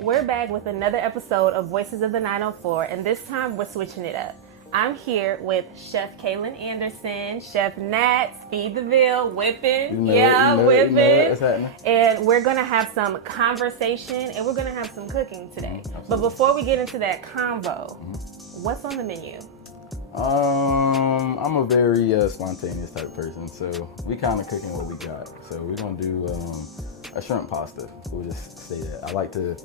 We're back with another episode of Voices of the 904, and this time we're switching it up. I'm here with Chef Kalin Anderson, Chef Nats, FeedtheVille, whipping, whipping. And we're going to have some conversation, and we're going to have some cooking today. But before we get into that convo, what's on the menu? I'm a very spontaneous type of person, so we kind of cooking what we got. So we're going to do a shrimp pasta. We'll just say that. I like to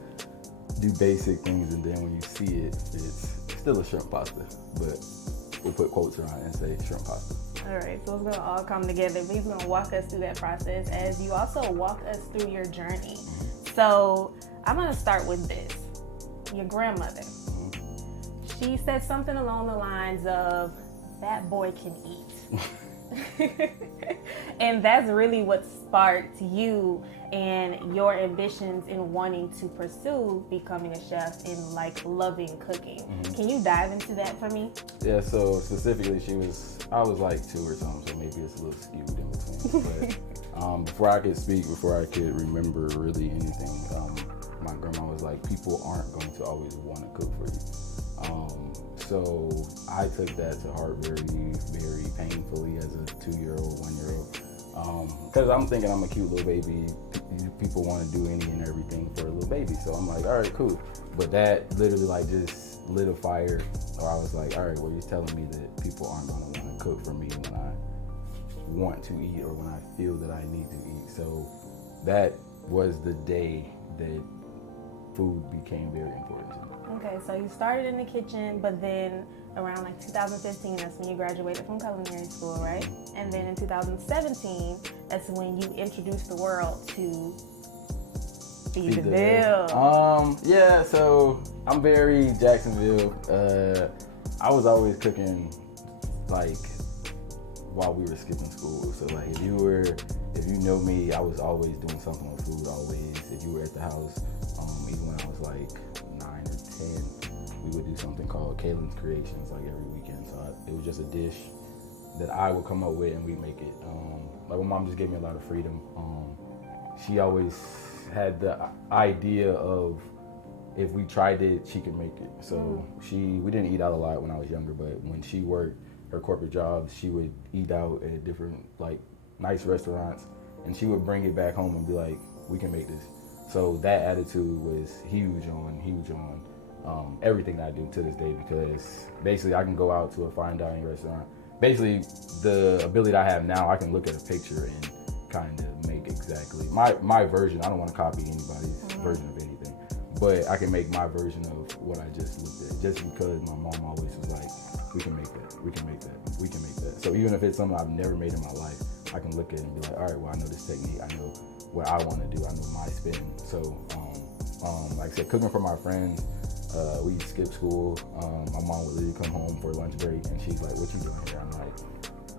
do basic things, and then when you see it, it's still a shrimp pasta, but we'll put quotes around it and say shrimp pasta. All right, so it's going to all come together. He's going to walk us through that process as you also walk us through your journey. So I'm going to start with this. Your grandmother, she said something along the lines of, that boy can eat. And that's really what sparked you and your ambitions in wanting to pursue becoming a chef and like loving cooking. Can you dive into that for me? Yeah, so specifically I was like 2 or something, so maybe it's a little skewed in between. But before I could speak, before I could remember really anything, my grandma was like, people aren't going to always want to cook for you. So I took that to heart very, very painfully as a 2-year-old, 1-year-old. Because I'm thinking I'm a cute little baby. People want to do any and everything for a little baby. So I'm like, all right, cool. But that literally like just lit a fire. Or I was like, all right, well, you're telling me that people aren't going to want to cook for me when I want to eat or when I feel that I need to eat. So that was the day that food became very important to me. Okay, so you started in the kitchen, but then around like 2015, that's when you graduated from culinary school, right? And then in 2017, that's when you introduced the world to FeedtheVille. Yeah, so I'm very Jacksonville. I was always cooking like while we were skipping school. So like if you know me, I was always doing something with food, always. If you were at the house, even when I was like 9 or 10, we would do something called Kalin's Creations like every weekend. So it was just a dish that I would come up with and we'd make it. Like my mom just gave me a lot of freedom. She always had the idea of if we tried it, she could make it. So we didn't eat out a lot when I was younger, but when she worked her corporate jobs, she would eat out at different like nice restaurants, and she would bring it back home and be like, we can make this. So that attitude was huge on everything that I do to this day, because basically I can go out to a fine dining restaurant. Basically, the ability that I have now, I can look at a picture and kind of make exactly my version. I don't want to copy anybody's version of anything, but I can make my version of what I just looked at, just because my mom always was like, we can make that, we can make that, we can make that. So even if it's something I've never made in my life, I can look at it and be like, all right, well, I know this technique, I know what I want to do, I know my spin. So like I said, cooking for my friends, we skip school. My mom would literally come home for lunch break and she's like, what you doing here? I'm like,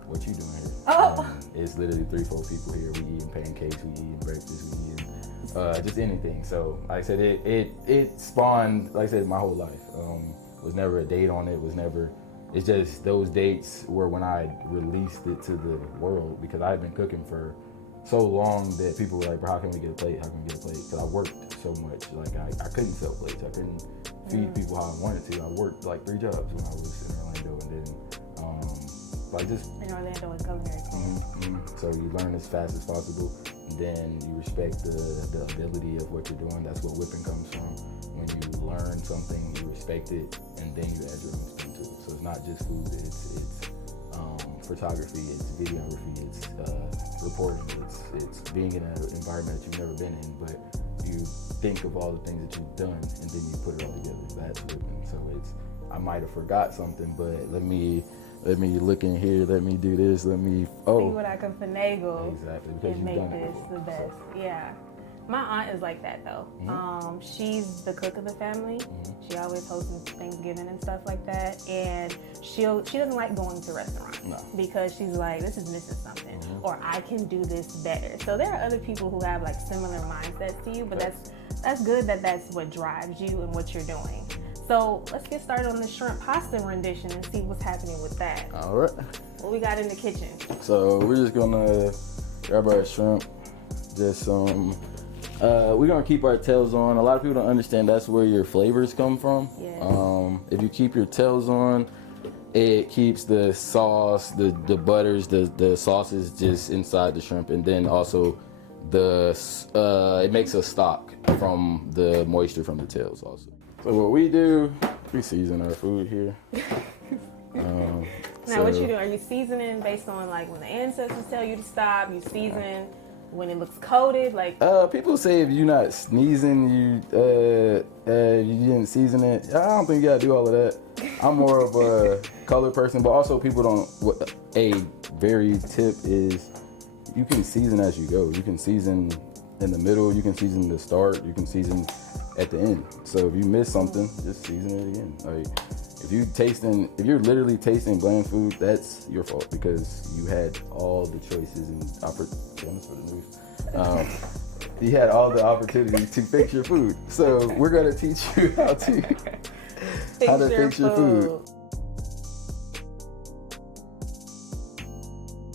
what you doing here? It's literally 3-4 people here. We eating pancakes, we eating breakfast, we eating just anything. So like I said, it spawned, like I said, my whole life. Was never a date on it, it's just those dates were when I released it to the world, because I had been cooking for so long that people were like, bro, how can we get a plate? How can we get a plate? Because I worked so much. Like I couldn't sell plates. I couldn't feed people how I wanted to. I worked like 3 jobs when I was in Orlando, and then like just in Orlando and culinary school. So you learn as fast as possible, and then you respect the ability of what you're doing. That's what whipping comes from. When you learn something, you respect it, and then you add your own spin to it. So it's not just food. It's photography, it's videography, it's reporting, it's being in an environment that you've never been in, but you think of all the things that you've done and then you put it all together. That's whipping. So I might have forgot something, but let me look in here, let me do this, let me see what I can finagle. Exactly, because and make this the best. Yeah. My aunt is like that though. She's the cook of the family. She always hosts Thanksgiving and stuff like that. And she doesn't like going to restaurants because she's like, this is missing something, or I can do this better. So there are other people who have like similar mindsets to you, but that's good that that's what drives you and what you're doing. So let's get started on the shrimp pasta rendition and see what's happening with that. All right. What we got in the kitchen? So we're just gonna grab our shrimp, just some We're gonna keep our tails on. A lot of people don't understand that's where your flavors come from. Yes. If you keep your tails on, it keeps the sauce, the butters, the sauces just inside the shrimp, and then also it makes a stock from the moisture from the tails also. So what we do, we season our food here. Now, what you do? Are you seasoning based on like when the ancestors tell you to stop? You season when it looks coated, like? People say if you're not sneezing, you didn't season it. I don't think you gotta do all of that. I'm more of a color person, but also people don't. A very tip is you can season as you go. You can season in the middle. You can season the start. You can season at the end. So if you miss something, just season it again. Like if you're literally tasting bland food, that's your fault because you had all the choices and opportunities for the news. You had all the opportunities to fix your food. So we're gonna teach you how to fix your food.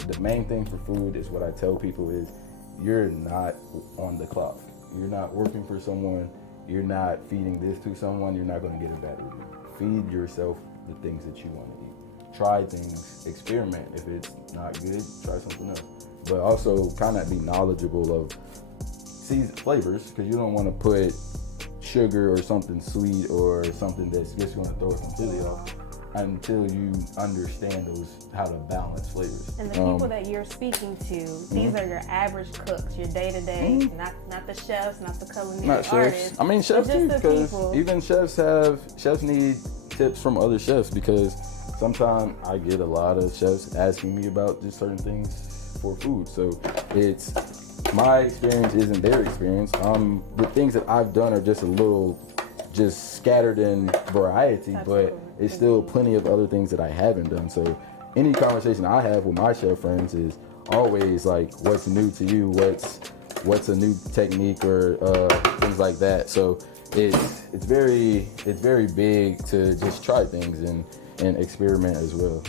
The main thing for food is what I tell people is you're not on the clock. You're not working for someone. You're not feeding this to someone. You're not going to get a bad review. Feed yourself the things that you want to eat. Try things. Experiment. If it's not good, try something else. But also kind of be knowledgeable of flavors because you don't want to put sugar or something sweet or something that's just going to throw some chili off until you understand how to balance flavors. And the people that you're speaking to, these are your average cooks, your day-to-day, not the chefs, not the culinary artists. I mean chefs too, because even chefs need tips from other chefs because sometimes I get a lot of chefs asking me about just certain things for food. So it's my experience isn't their experience. The things that I've done are just a little scattered in variety, but it's still plenty of other things that I haven't done. So any conversation I have with my chef friends is always like, what's new to you? What's a new technique or things like that. So it's very big to just try things and experiment as well.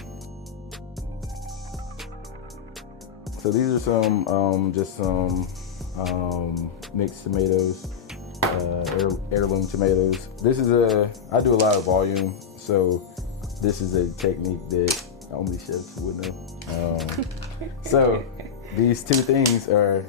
So these are some mixed tomatoes. Heirloom tomatoes. I do a lot of volume, so this is a technique that only chefs would know. So these two things are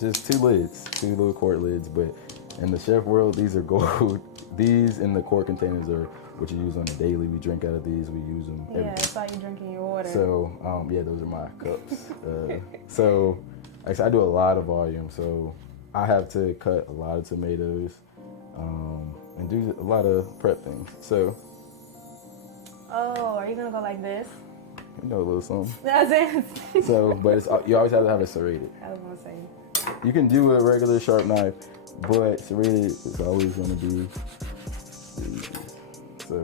just two little quart lids, but in the chef world, these are gold. These in the quart containers are what you use on a daily. We drink out of these, we use them every day. Yeah, it's like you're drinking your water. So those are my cups. So actually, I do a lot of volume, so I have to cut a lot of tomatoes and do a lot of prep things. So. Oh, are you gonna go like this? You know, a little something. That's it. So, but you always have to have it serrated. I was gonna say. You can do a regular sharp knife, but serrated is always gonna be. So,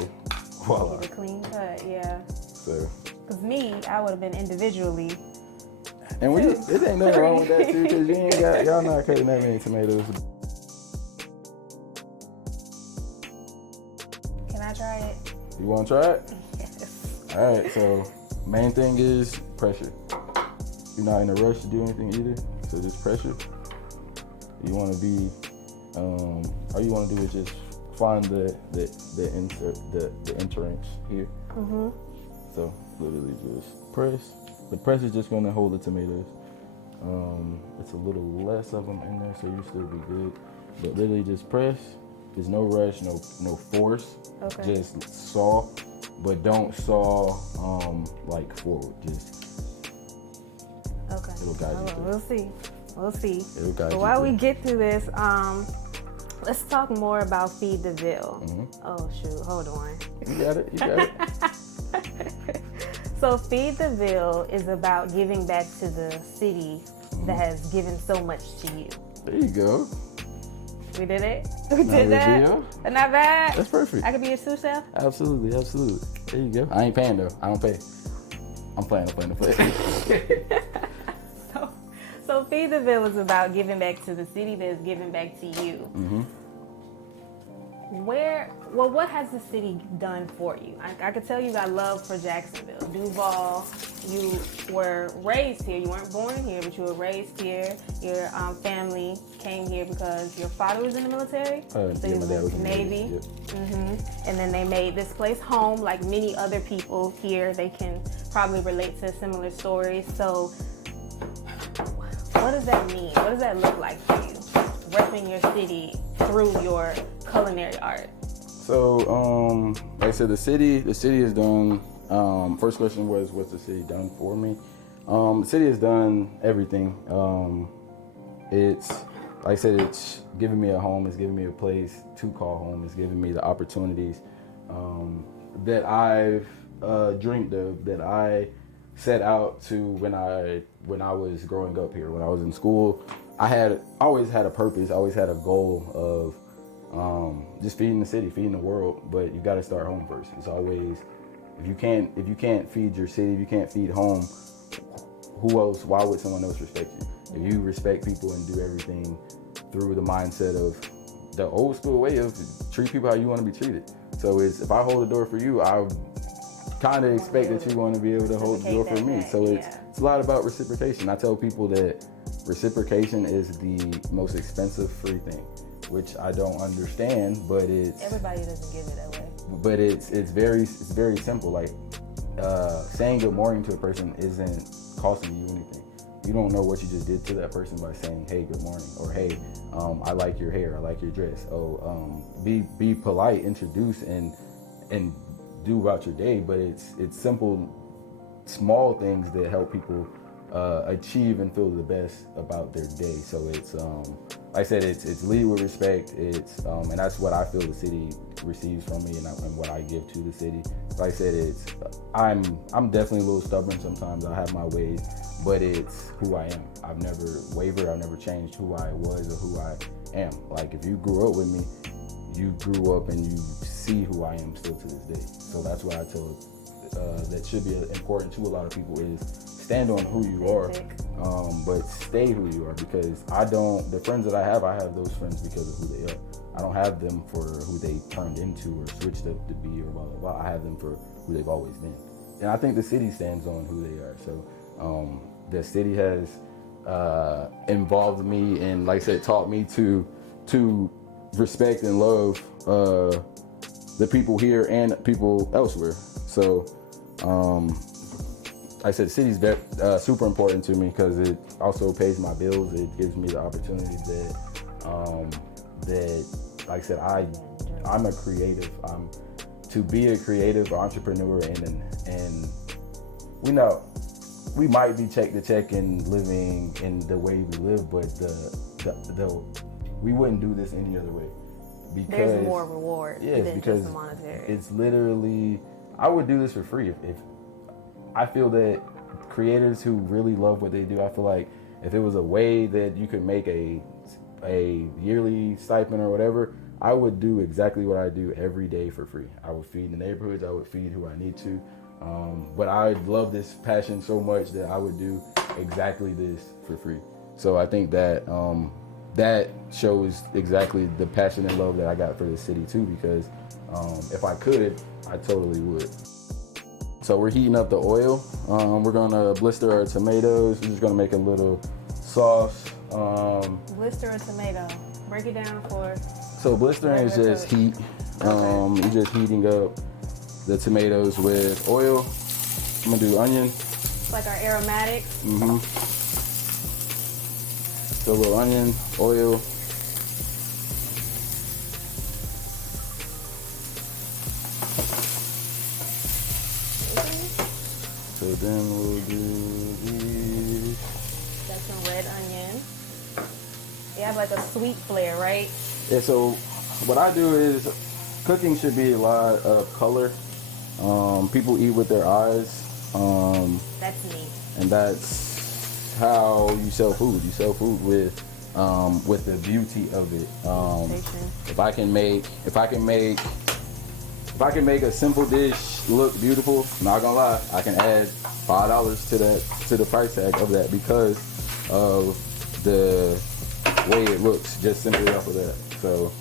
voila. Get a clean cut, yeah. So. Cause me, I would have been individually. And it ain't nothing wrong with that too, because y'all not cutting that many tomatoes. Can I try it? You want to try it? Yes. All right. So main thing is pressure. You're not in a rush to do anything either, so just pressure. You want to be, all you want to do is just find the entrance here. So literally just press. The press is just going to hold the tomatoes. It's a little less of them in there, so you still be good. But literally just press. There's no rush, no force. Okay. Just saw, but don't saw like forward. Just okay. It'll guide you. We'll see. It'll guide you. But while we get through this, let's talk more about FeedtheVille. Oh shoot, hold on. You got it. So FeedtheVille is about giving back to the city that has given so much to you. There you go. We did it? We did that? Not bad? That's perfect. I could be your sous chef? Absolutely. There you go. I ain't paying though. I don't pay. I'm playing. So FeedtheVille is about giving back to the city that's giving back to you. what has the city done for you? I could tell you got love for Jacksonville. Duval, you were raised here. You weren't born here, but you were raised here. Your family came here because your father was in the military. So you my dad was in the Navy. Yep. And then they made this place home. Like many other people here, they can probably relate to similar stories. So what does that mean? What does that look like for you? Repping your city through your culinary art. So, like I said, the city has done. First question was, what's the city done for me? The city has done everything. It's like I said, it's giving me a home. It's giving me a place to call home. It's giving me the opportunities that I've dreamed of, that I set out to when I was growing up here. When I was in school, I always had a purpose. I always had a goal of just feeding the city, feeding the world. But you got to start home first. It's always, if you can't feed your city, if you can't feed home, who else? Why would someone else respect you? If you respect people and do everything through the mindset of the old school way of treat people how you want to be treated. So if I hold the door for you, I kind of expect that you want to be able to hold the door for me. So it's a lot about reciprocation. I tell people that reciprocation is the most expensive free thing, which I don't understand, but everybody doesn't give it that way. But it's very simple. Like saying good morning to a person isn't costing you anything. You don't know what you just did to that person by saying, hey, good morning, or hey, I like your hair, I like your dress. Be polite, introduce, and do about your day. But it's simple, small things that help people achieve and feel the best about their day. So it's like I said, it's lead with respect. It's and that's what I feel the city receives from me, and what I give to the city. Like I said, I'm definitely a little stubborn sometimes. I have my ways, but it's who I am. I've never wavered. I've never changed who I was or who I am. Like if you grew up with me, you grew up and you see who I am still to this day. So that's what I tell that should be important to a lot of people is stand on who you are, but stay who you are, because the friends that I have those friends because of who they are. I don't have them for who they turned into or switched up to be or blah, blah, blah. I have them for who they've always been. And I think the city stands on who they are. So the city has involved me and, like I said, taught me to respect and love the people here and people elsewhere. So like I said, the city's super important to me because it also pays my bills. It gives me the opportunity that like I said, I'm a creative. To be a creative entrepreneur and we might be check to check and living in the way we live, but we wouldn't do this any other way. Because there's more reward than just the monetary. It's literally, I would do this for free if I feel that creators who really love what they do, I feel like if it was a way that you could make a yearly stipend or whatever, I would do exactly what I do every day for free. I would feed the neighborhoods, I would feed who I need to. But I love this passion so much that I would do exactly this for free. So I think that that shows exactly the passion and love that I got for this city too, because if I could, I totally would. So we're heating up the oil. We're gonna blister our tomatoes. We're just gonna make a little sauce. Blister a tomato. Break it down for. So blistering is just heat. You're just heating up the tomatoes with oil. I'm gonna do onion. It's like our aromatic. So a little onion, oil. So then we'll do these. That's some red onion. You have like a sweet flair, right? Yeah, so what I do is, cooking should be a lot of color. People eat with their eyes. That's me. And that's how you sell food. You sell food with the beauty of it. If I can make a simple dish look beautiful, not gonna lie, I can add $5 to the price tag of that because of the way it looks, just simply off of that. So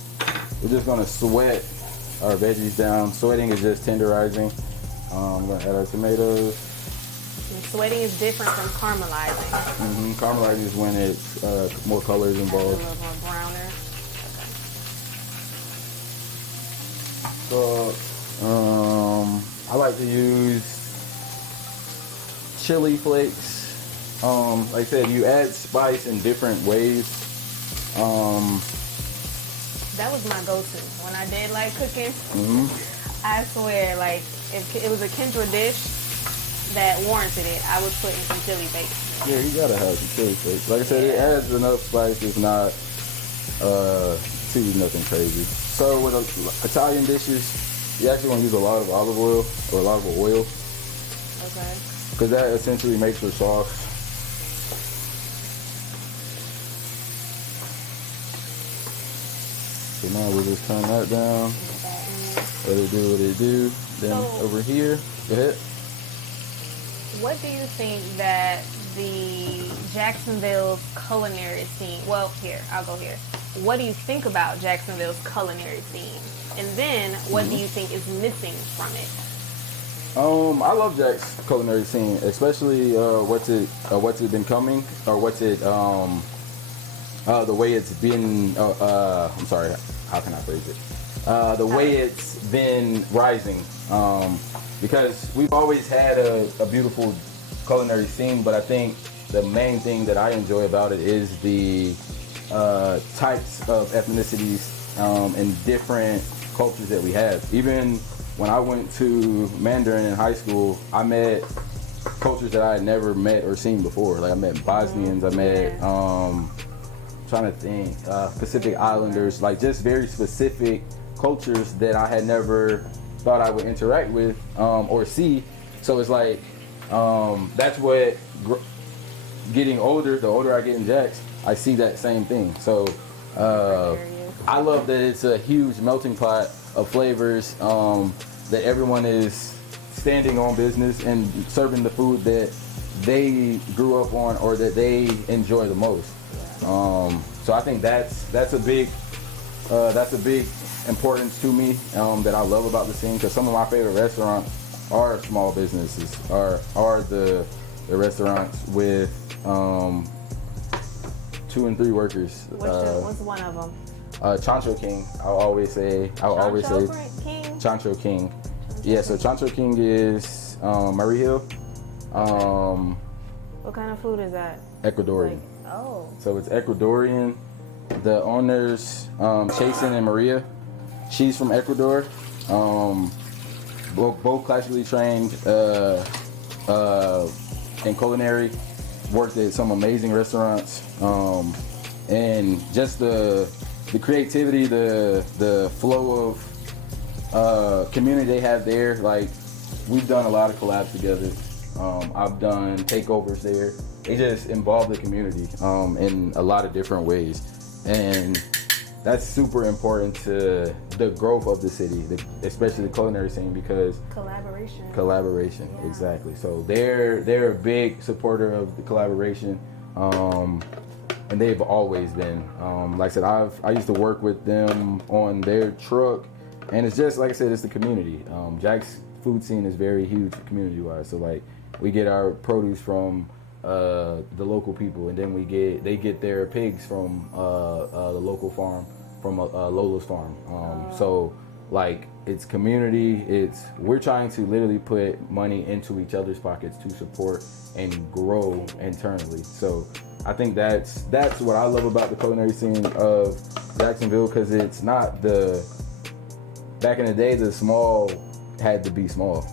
we're just gonna sweat our veggies down. Sweating is just tenderizing. I'm gonna add our tomatoes. And sweating is different from caramelizing. Caramelizing is when it's more colors A involved. little more browner. So, I like to use chili flakes. Like I said, you add spice in different ways. That was my go-to when I did like cooking. I swear, like if it was a Kendra dish that warranted it, I would put in some chili flakes. Yeah, you gotta have some chili flakes. Like I said, it adds enough spice. It's not too nothing crazy. So with Italian dishes, you actually want to use a lot of olive oil or a lot of oil. Okay. Because that essentially makes the sauce. So now we'll just turn that down. Let it do what it do. Then over here, go ahead. What do you think that the Jacksonville's culinary scene, well, here, I'll go here. What do you think about Jacksonville's culinary scene? And then, what do you think is missing from it? I love Jack's culinary scene, especially what's it been coming, or what's it the way it's been. I'm sorry, how can I phrase it? The way it's been rising, because we've always had a beautiful culinary scene, but I think the main thing that I enjoy about it is the types of ethnicities and different cultures that we have. Even when I went to Mandarin in high school, I met cultures that I had never met or seen before. Like I met Bosnians, I met trying to think, Pacific Islanders, like just very specific cultures that I had never thought I would interact with or see. So it's like that's what getting older, the older I get in Jax, I see that same thing. So I love that it's a huge melting pot of flavors, that everyone is standing on business and serving the food that they grew up on or that they enjoy the most. So I think that's a big importance to me, that I love about the scene, because some of my favorite restaurants are small businesses, are the restaurants with 2 and 3 workers. What's one of them? Chancho King. I'll always say Chancho King. Yeah, so Chancho King is Murray Hill. What kind of food is that? Ecuadorian. Oh. So it's Ecuadorian. The owners, Chasen and Maria, she's from Ecuador. Both classically trained in culinary, worked at some amazing restaurants, and just the creativity, the flow of community they have there. Like, we've done a lot of collabs together. I've done takeovers there. They just involve the community in a lot of different ways, and that's super important to the growth of the city, especially the culinary scene, because collaboration, yeah. Exactly. So they're a big supporter of the collaboration, and they've always been. Like I said, I used to work with them on their truck, and it's just like I said, it's the community. Jack's food scene is very huge community-wise. So like, we get our produce from the local people, and then they get their pigs from the local farm, from Lola's farm. So like, it's community. We're trying to literally put money into each other's pockets to support and grow internally. So I think that's what I love about the culinary scene of Jacksonville, because it's not back in the day, the small had to be small.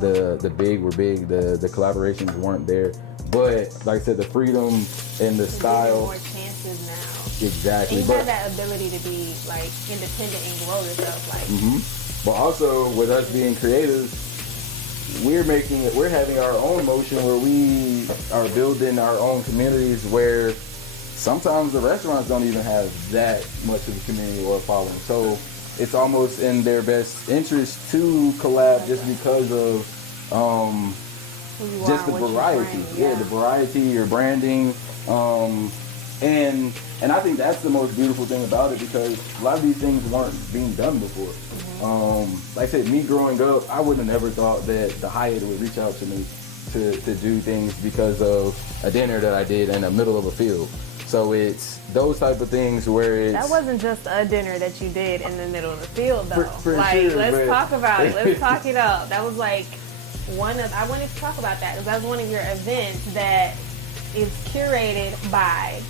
The big were big, the collaborations weren't there. But like I said, the freedom and the style. More chances now. Exactly. And you have that ability to be like independent and grow yourself. Like. But also with us being creatives, we're having our own motion where we are building our own communities, where sometimes the restaurants don't even have that much of a community or a following. So it's almost in their best interest to collab, just because of just the variety. Yeah, the variety, your branding, And I think that's the most beautiful thing about it, because a lot of these things weren't being done before. Like I said, me growing up, I would have never thought that the Hyatt would reach out to me to do things because of a dinner that I did in the middle of a field. So it's those type of things where it's... That wasn't just a dinner that you did in the middle of the field, though. For like, sure, let's but... talk about it. Let's talk it up. That was like I wanted to talk about that, because that's one of your events that is curated by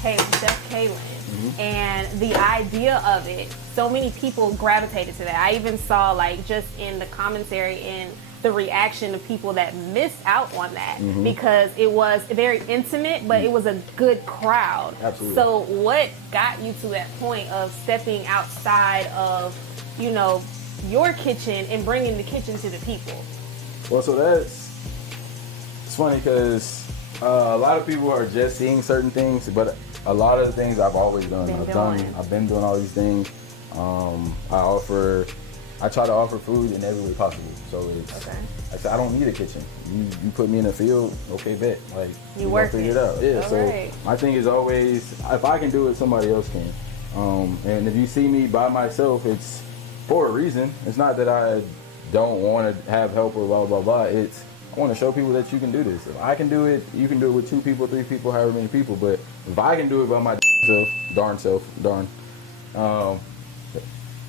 Chef Kalin. And the idea of it, so many people gravitated to that. I even saw, like, just in the commentary and the reaction of people that missed out on that, because it was very intimate, but it was a good crowd. Absolutely. So what got you to that point of stepping outside of, you know, your kitchen and bringing the kitchen to the people? Well, so it's funny because a lot of people are just seeing certain things, but a lot of the things I've always done. I've been doing all these things. I try to offer food in every way possible. So it's, I said, I don't need a kitchen. You put me in a field, okay, bet. Like, you work figure it out. Yeah. All so right. my thing is always, if I can do it, somebody else can. And if you see me by myself, it's for a reason. It's not that I don't want to have help or blah blah blah. It's, I want to show people that you can do this. If I can do it, you can do it with 2 people, 3 people, however many people. But if I can do it by my self,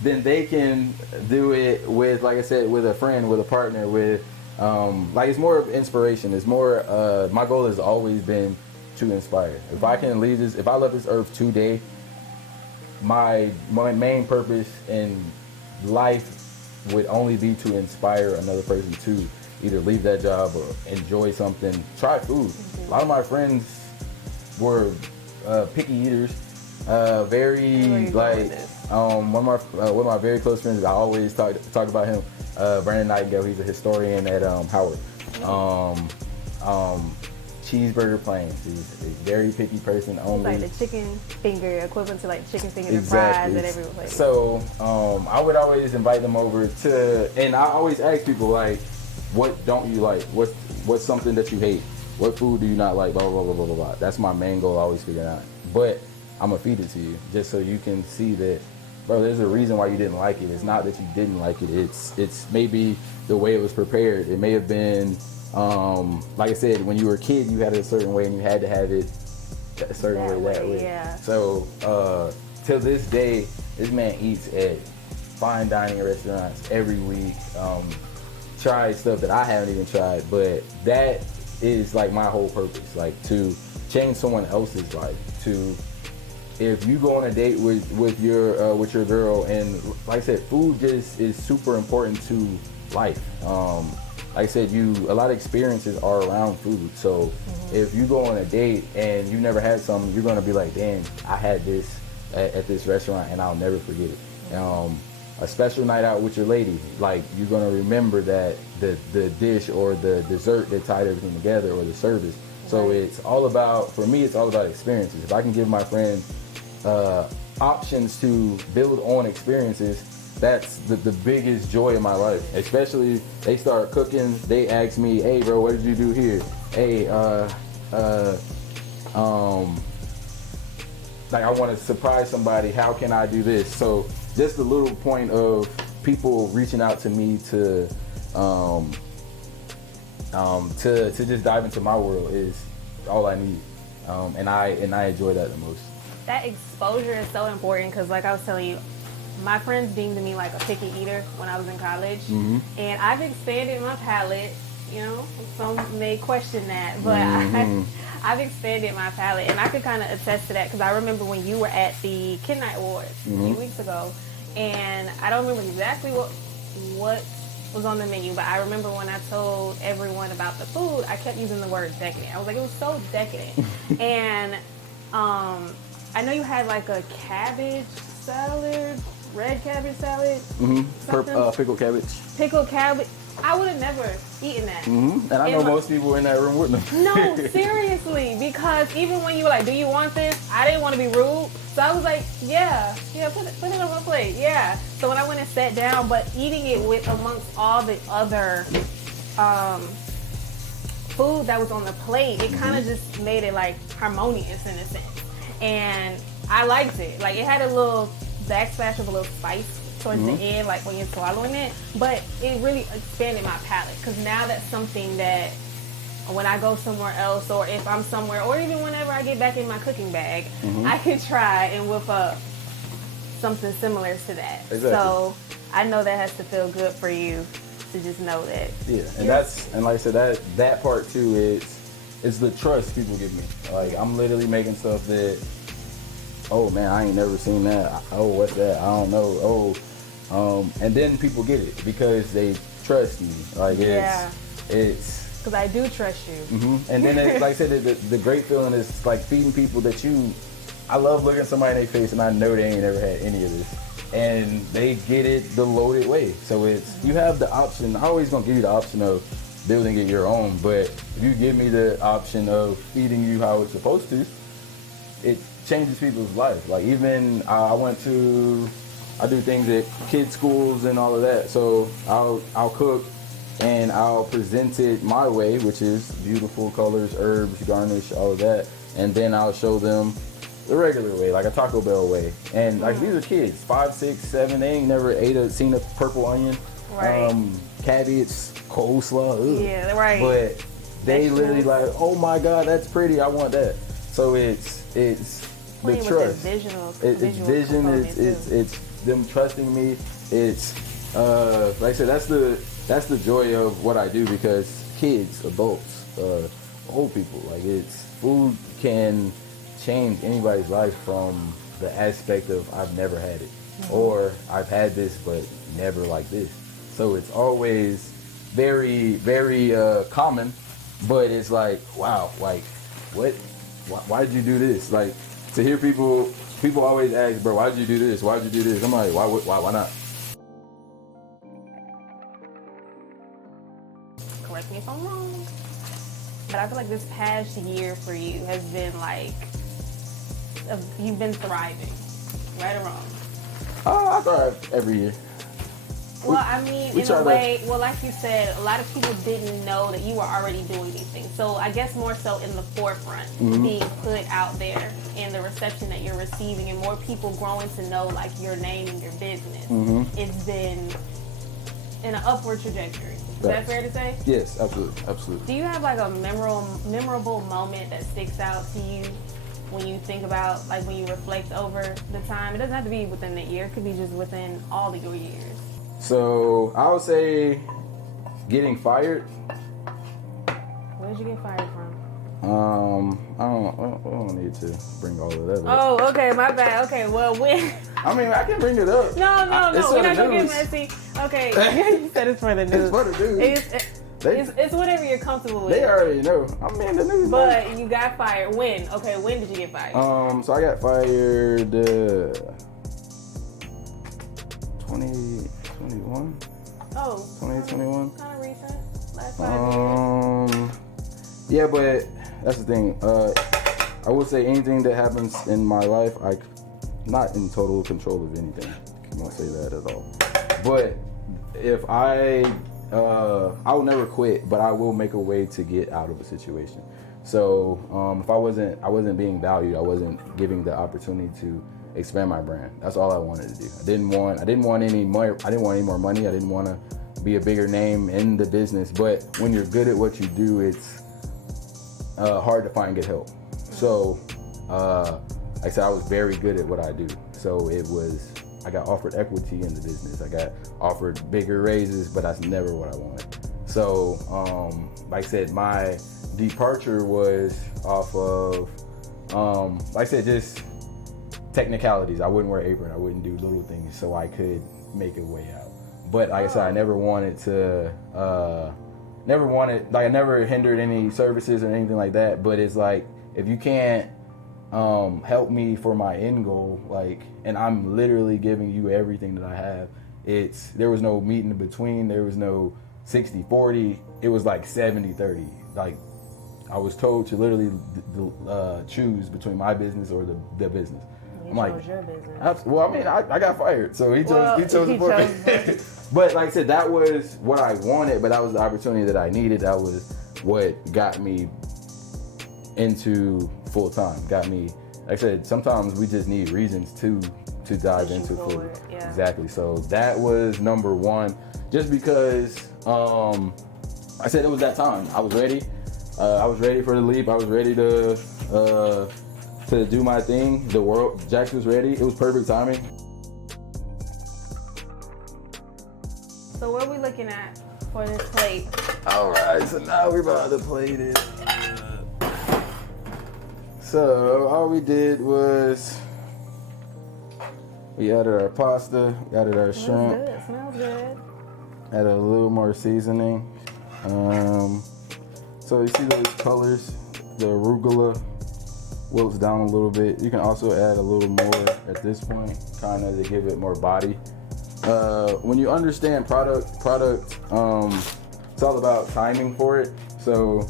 then they can do it with, like I said, with a friend, with a partner, with, like, it's more of inspiration. It's more, my goal has always been to inspire. If I can leave this, if I left this earth today, my main purpose in life would only be to inspire another person to either leave that job or enjoy something, try food. A lot of my friends were picky eaters, very, like, one of my very close friends, I always talk about him, Brandon Nightingale. He's a historian at Howard. Cheeseburger plains. He's a very picky person. Only like the chicken finger, equivalent to like chicken finger and fries at every place. So I would always invite them over to, and I always ask people, like, what don't you like? What's something that you hate? What food do you not like? Blah blah blah blah blah blah. That's my main goal. I always figure out. But I'm gonna feed it to you just so you can see that, bro, there's a reason why you didn't like it. It's not that you didn't like it. It's maybe the way it was prepared. It may have been, like I said, when you were a kid, you had it a certain way and you had to have it a certain way that way. Yeah. So till this day, this man eats at fine dining restaurants every week. Try stuff that I haven't even tried, but that is like my whole purpose, like to change someone else's life. To, if you go on a date with your girl, and like I said, food just is super important to life. Like I said, a lot of experiences are around food. So if you go on a date and you never had something, you're gonna be like, damn, I had this at this restaurant and I'll never forget it. A special night out with your lady, like, you're gonna remember that the dish or the dessert that tied everything together, or the service. So it's all about, for me, it's all about experiences. If I can give my friends options to build on experiences, that's the biggest joy in my life. Especially, they start cooking, they ask me, hey bro, what did you do here? Hey, like, I want to surprise somebody, how can I do this? So just the little point of people reaching out to me to just dive into my world is all I need, and I enjoy that the most. That exposure is so important, because, like I was telling you, my friends deemed me like a picky eater when I was in college, and I've expanded my palate. You know, some may question that, but I've expanded my palate, and I could kind of attest to that, because I remember when you were at the Kid Night Awards a few weeks ago, and I don't remember exactly what was on the menu, but I remember when I told everyone about the food, I kept using the word decadent. I was like, it was so decadent. And I know you had like a cabbage salad, red cabbage salad. Pickled cabbage. Pickled cabbage. I would have never eaten that. And I know most people were in that room with them. No, seriously, because even when you were like, do you want this? I didn't want to be rude. So I was like, yeah, put it on my plate, yeah. So when I went and sat down, but eating it with amongst all the other food that was on the plate, it kind of just made it like harmonious in a sense. and I liked it. Like, it had a little backsplash of a little spice towards the end, like when you're swallowing it, but it really expanded my palate, because now that's something that when I go somewhere else, or if I'm somewhere, or even whenever I get back in my cooking bag, I can try and whip up something similar to that. Exactly. So I know that has to feel good for you to just know that. Yeah, and like I said, that part too is the trust people give me. Like, I'm literally making stuff that, oh man, I ain't never seen that. Oh, what's that? I don't know. Oh, and then people get it because they trust me. Like, it's because I do trust you. And then, like I said, the great feeling is like feeding people that I love looking somebody in their face and I know they ain't never had any of this. And they get it the loaded way. So you have the option. I'm always gonna give you the option of building it your own, but if you give me the option of feeding you how it's supposed to, it changes people's life. Like, even I do things at kids' schools and all of that. So I'll cook and I'll present it my way, which is beautiful colors, herbs, garnish, all of that. And then I'll show them the regular way, like a Taco Bell way. And like, these are kids, 5, 6, 7, they ain't never seen a purple onion, cabbage, coleslaw. Ugh. Yeah, right. But they literally like, oh my God, that's pretty, I want that. So it's the trust. It's vision. It's them trusting me. It's like I said, that's the joy of what I do, because kids, adults, old people, like, food can change anybody's life from the aspect of I've never had it, or I've had this but never like this. So it's always very, very common, but it's like, wow, like, what? Why did you do this? Like, to hear people always ask, bro, why did you do this? Why did you do this? I'm like, why not? Correct me if I'm wrong, but I feel like this past year for you has been like, you've been thriving, right or wrong? I thrive every year. Well, I mean, in a way, like you said, a lot of people didn't know that you were already doing these things. So I guess more so in the forefront, being put out there, and the reception that you're receiving, and more people growing to know, like, your name and your business. It's been in an upward trajectory. Is that fair to say? Yes, absolutely. Do you have like a memorable moment that sticks out to you when you think about, like, when you reflect over the time? It doesn't have to be within the year. It could be just within all of your years. So I would say getting fired. Where did you get fired from? I don't need to bring all of that up. Oh, okay, my bad. Okay, well, when? I mean, I can bring it up. No, we're not gonna get messy. Okay, you said it's for the news. It's for the news. It's whatever you're comfortable with. They already know. I'm in the news. But you got fired. When? Okay, when did you get fired? So I got fired 2021. Oh. 2021. Kind of recent. Last 5 years. Yeah, but that's the thing. I would say anything that happens in my life, I'm not in total control of anything. I won't say that at all. But if I will never quit, but I will make a way to get out of a situation. So if I wasn't being valued, I wasn't giving the opportunity to expand my brand. That's all I wanted to do. I didn't want any more. I didn't want any more money. I didn't want to be a bigger name in the business. But when you're good at what you do, it's hard to find good help. So like I said, I was very good at what I do. So I got offered equity in the business. I got offered bigger raises, but that's never what I wanted. So like I said, my departure was off of like I said, just technicalities. I wouldn't wear an apron. I wouldn't do little things so I could make a way out. But like I said, I never wanted to, I never hindered any services or anything like that. But it's like, if you can't help me for my end goal, like, and I'm literally giving you everything that I have, there was no meet in between. There was no 60-40. It was like 70-30. Like, I was told to literally choose between my business or the business. I'm like, your business. Well, I mean, I got fired, so he chose it for me. But like I said, that was what I wanted, but that was the opportunity that I needed. That was what got me into full time, got me like I said, sometimes we just need reasons to dive Push you into food. forward, yeah. Exactly. So that was number one, just because I said it was that time. I was ready. I was ready for the leap. I was ready to do my thing. The world, Jax was ready. It was perfect timing. So what are we looking at for this plate? All right, so now we're about to plate it. So all we did was we added our pasta, we added our shrimp, Good. Smells good. added a little more seasoning. So you see those colors, the arugula wilts down a little bit. You can also add a little more at this point, kind of to give it more body. When you understand product, it's all about timing for it. So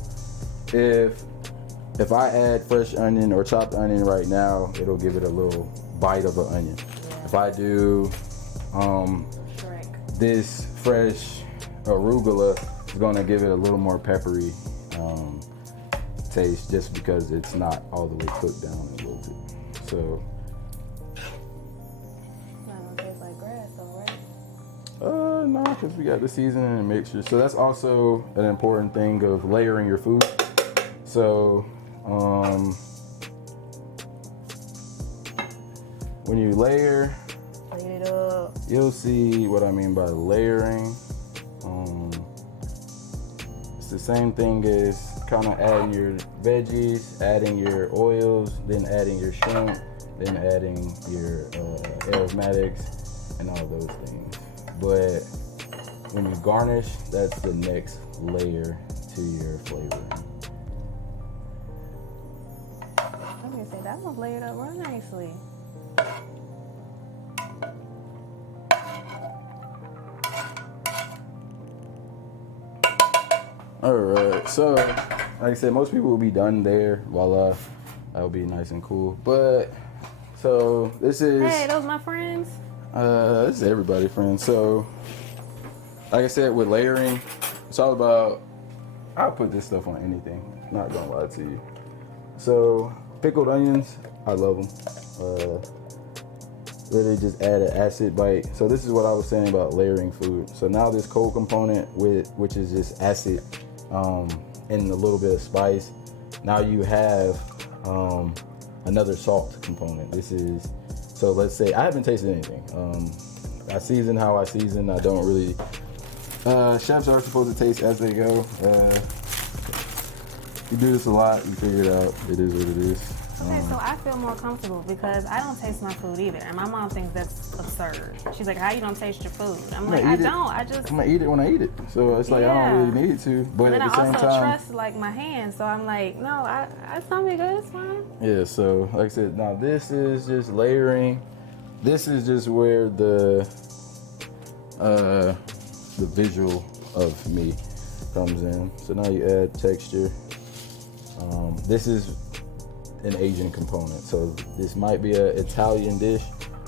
if I add fresh onion or chopped onion right now, it'll give it a little bite of an onion. Yeah. If I do this fresh arugula, it's gonna give it a little more peppery taste, just because it's not all the way cooked down and wilted. So Not gonna taste like grass, though, right? no, because we got the seasoning and mixture. So that's also an important thing of layering your food. So when you layer, Plate it up. you'll see what I mean by layering. It's the same thing as kind of adding your veggies, adding your oils, then adding your shrimp, then adding your aromatics and all those things. But when you garnish, that's the next layer to your flavoring. I'm gonna say that one's layered up real nicely. All right, so like I said, most people will be done there. Voila, that'll be nice and cool. But so this is Hey, those my friends. this is everybody, friends. So like I said, with layering, it's all about. I'll put this stuff on anything. Not gonna lie to you. So pickled onions, I love them. Literally just add an acid bite. So this is what I was saying about layering food. So now this cold component, which is just acid and a little bit of spice. Now you have another salt component. This is, so let's say I haven't tasted anything. I season how I season. I don't really. Chefs are supposed to taste as they go. You do this a lot, you figure it out. It is what it is. Okay, so I feel more comfortable because I don't taste my food either, and my mom thinks that's absurd. She's like, "How you don't taste your food?" I'm like, "I don't. I just." I'm gonna eat it when I eat it. So it's like I don't really need to. But then at the I same also time, trust like my hands, so I'm like, "No, I something good. It's fine." yeah. So like I said, now this is just layering. This is just where the visual of me comes in. So now you add texture. This is an Asian component. So this might be an Italian dish,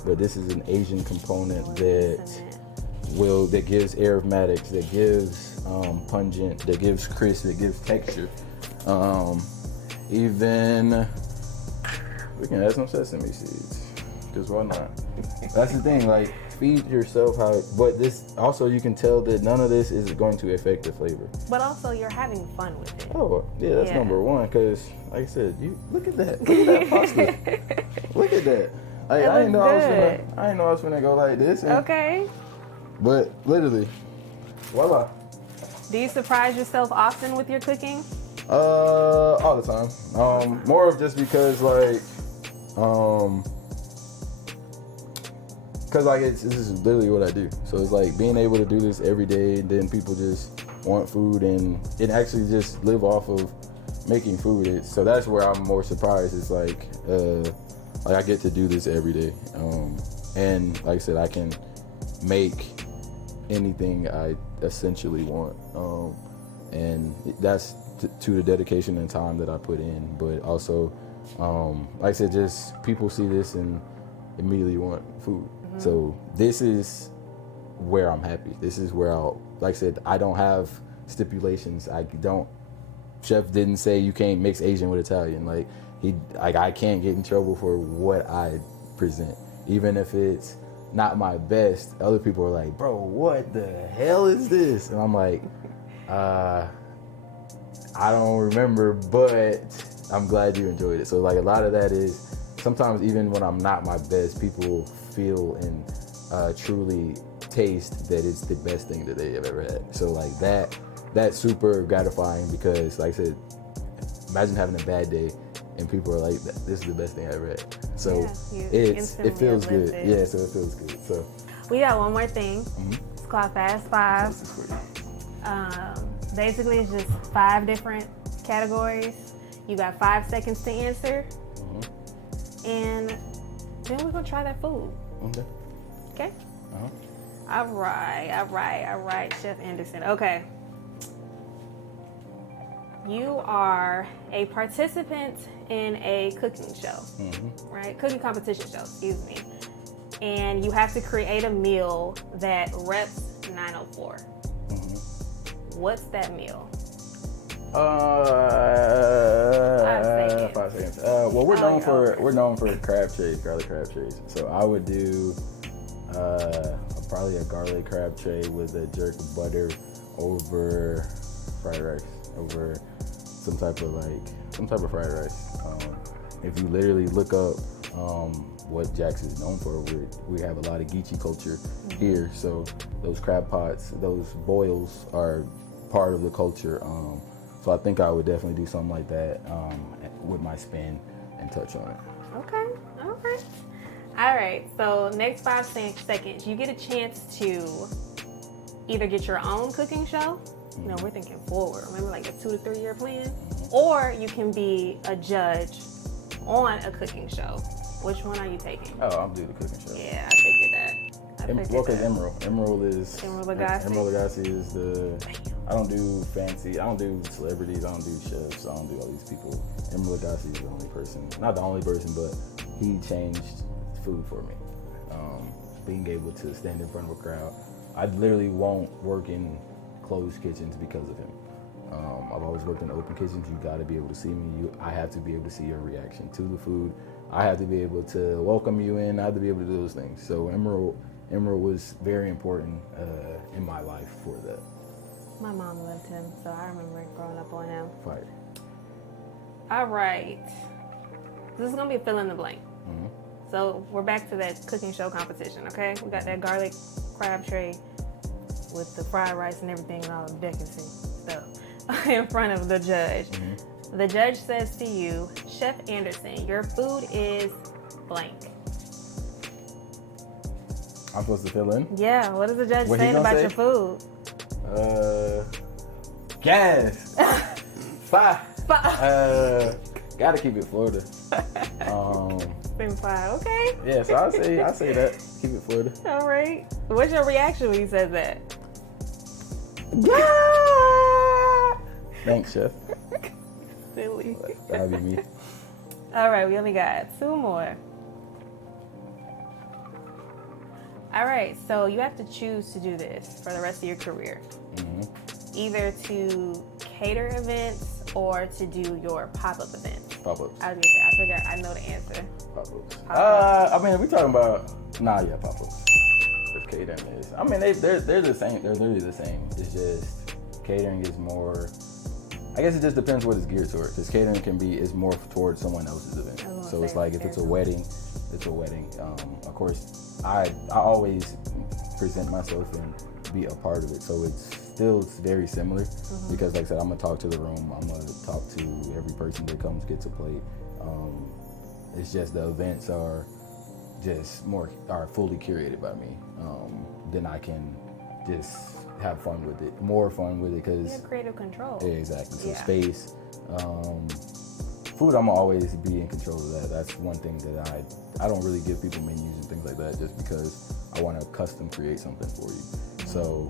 but this is an Asian component that gives aromatics, that gives pungent, that gives crisp, that gives texture. Even we can add some sesame seeds, because why not? That's the thing, like feed yourself how, but this also you can tell that none of this is going to affect the flavor. But also you're having fun with it. Oh yeah, that's number one. Because like I said, you look at that, look at that pasta, look at that. I didn't know I was gonna go like this. Okay. But literally, voila. Do you surprise yourself often with your cooking? All the time. More of just because like, because like this is literally what I do. So it's like being able to do this every day, and then people just want food and actually just live off of making food. So that's where I'm more surprised. It's like I get to do this every day, and like I said, I can make anything I essentially want, and that's to the dedication and time that I put in. But also, like I said, just people see this and immediately want food. So this is where I'm happy. This is where like I said, I don't have stipulations. Chef didn't say you can't mix Asian with Italian. Like I can't get in trouble for what I present, even if it's not my best. Other people are like, bro, what the hell is this? And I'm like, I don't remember, but I'm glad you enjoyed it. So like a lot of that is sometimes even when I'm not my best, people feel and truly taste that it's the best thing that they have ever had. So like that's super gratifying, because like I said, imagine having a bad day and people are like, this is the best thing I ever had. So it feels good. Yeah, so it feels good. So we got one more thing. It's called Fast Five. Basically, it's just 5 different categories. You got 5 seconds to answer, and then we're gonna try that food. Okay. All right, Chef Anderson. Okay. You are a participant in a cooking show, right? Cooking competition show, excuse me. And you have to create a meal that reps 904. What's that meal? 5 seconds. Well, we're known for crab trays, garlic crab trays. So I would do probably a garlic crab tray with a jerk of butter over fried rice, over some type of fried rice. If you literally look up what Jax is known for, we have a lot of geechee culture here. So those crab pots, those boils are part of the culture. So I think I would definitely do something like that with my spin and touch on it. Okay. All right. So next 5 seconds, you get a chance to either get your own cooking show. You know, we're thinking forward. Remember, like a 2 to 3 year plan, or you can be a judge on a cooking show. Which one are you taking? Oh, I'll do the cooking show. Yeah, I figured that. Well, because Emerald Lagasse is I don't do fancy. I don't do celebrities. I don't do chefs. I don't do all these people. Emerald Lagasse is the only person. Not the only person, but he changed food for me. Being able to stand in front of a crowd. I literally won't work in closed kitchens because of him. I've always worked in open kitchens. You got to be able to see me. I have to be able to see your reaction to the food. I have to be able to welcome you in. I have to be able to do those things. So Emerald was very important in my life for that. My mom loved him, so I remember growing up on him. Fire. All right. This is going to be a fill in the blank. So we're back to that cooking show competition, okay? We got that garlic crab tray with the fried rice and everything and all the delicacy stuff in front of the judge. The judge says to you, Chef Anderson, your food is blank. I'm supposed to fill in? Yeah, what is the judge saying about your food? Gas. Fire. Gotta keep it Florida. Been fine, okay. Yeah, so I say that. Keep it Florida. All right. What's your reaction when he says that? Thanks, Chef. Silly. That'd be me. All right, we only got 2 more. All right, so you have to choose to do this for the rest of your career. Either to cater events or to do your pop-up events. Pop-ups. I was gonna say, I figure I know the answer. Pop-ups. I mean, we talking about pop-ups. Because catering is. I mean, they're the same. They're literally the same. It's just catering is more. I guess it just depends what it's geared toward. Because catering is more towards someone else's event. So it's like if it's a wedding, it's a wedding. Of course, I always present myself and be a part of it. So it's very similar because, like I said, I'm gonna talk to the room. I'm gonna talk to every person that comes, gets a plate. It's just the events are fully curated by me. Then I can just have fun with it, more fun with it because you have creative control. Yeah, exactly. So space, food. I'm gonna always be in control of that. That's one thing that I don't really give people menus and things like that just because I want to custom create something for you. So,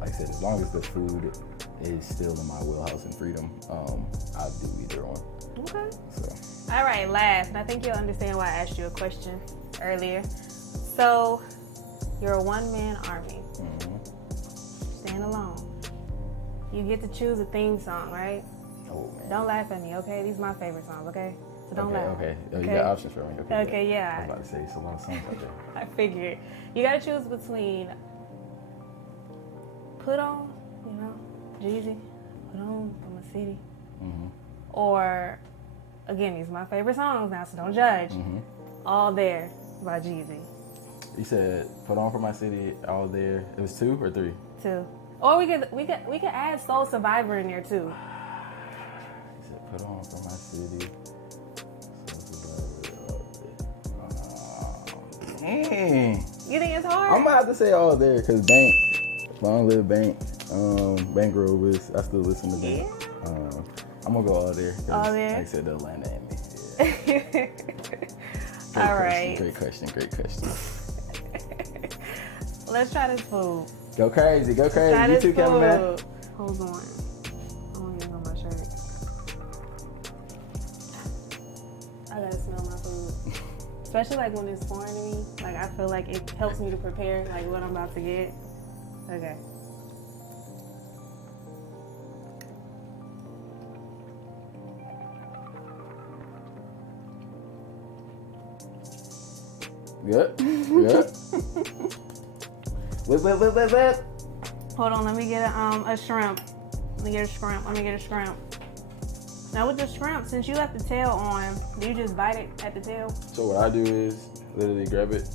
like I said, as long as the food is still in my wheelhouse and freedom, I'll do either one. Okay. So. All right, last, and I think you'll understand why I asked you a question earlier. So, you're a one-man army. Stand alone. You get to choose a theme song, right? Oh, man. Don't laugh at me, okay? These are my favorite songs, okay? So don't laugh. Okay. Oh, you got options for me. Okay, yeah. I was about to say, it's a lot of songs out there. I figured. You gotta choose between Put On, you know, Jeezy, Put On from a City, or, again, these are my favorite songs now, so don't judge. All There by Jeezy. You said Put On for My City, All There. It was 2 or 3? 2. Or we could add Soul Survivor in there too. You said Put On for My City. Dang. You think it's hard? I'm gonna have to say All There because Bank, Long Live Bank, Bankroll was. I still listen to Bank. Yeah. I'm gonna go All There. All There. Like I said, the Atlanta in me. Yeah. All right. Great question. Let's try this food. Go crazy. Try You this two coming back? food. Hold on. I don't even know my shirt. I gotta smell my food. Especially like when it's foreign to me. Like I feel like it helps me to prepare like what I'm about to get. Okay. Good. Whip. Hold on, let me get a shrimp. Let me get a shrimp. Now with the shrimp, since you left the tail on, do you just bite it at the tail? So what I do is literally grab it,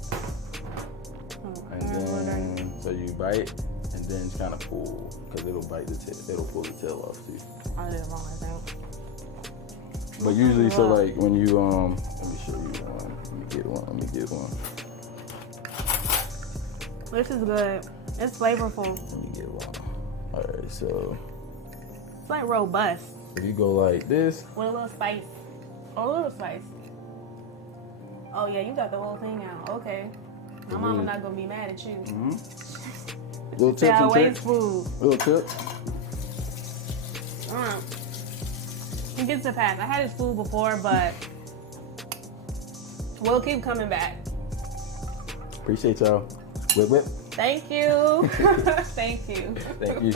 and then so you bite, and then just kind of pull, because it'll bite the tail. It'll pull the tail off too. I did it wrong, I think. But usually, so like when you let me show you one. Let me get one. This is good. It's flavorful. Let me get one. All right, so It's like robust. if you go like this, With a little spice. Oh, a little spice. Oh yeah, you got the whole thing out. Okay. My mama not gonna be mad at you. little See, tips I and waste tricks. food. Little tips. It gets a pass. I had this food before, but we'll keep coming back. Appreciate y'all. Whip. Thank you. Thank you. Thank you.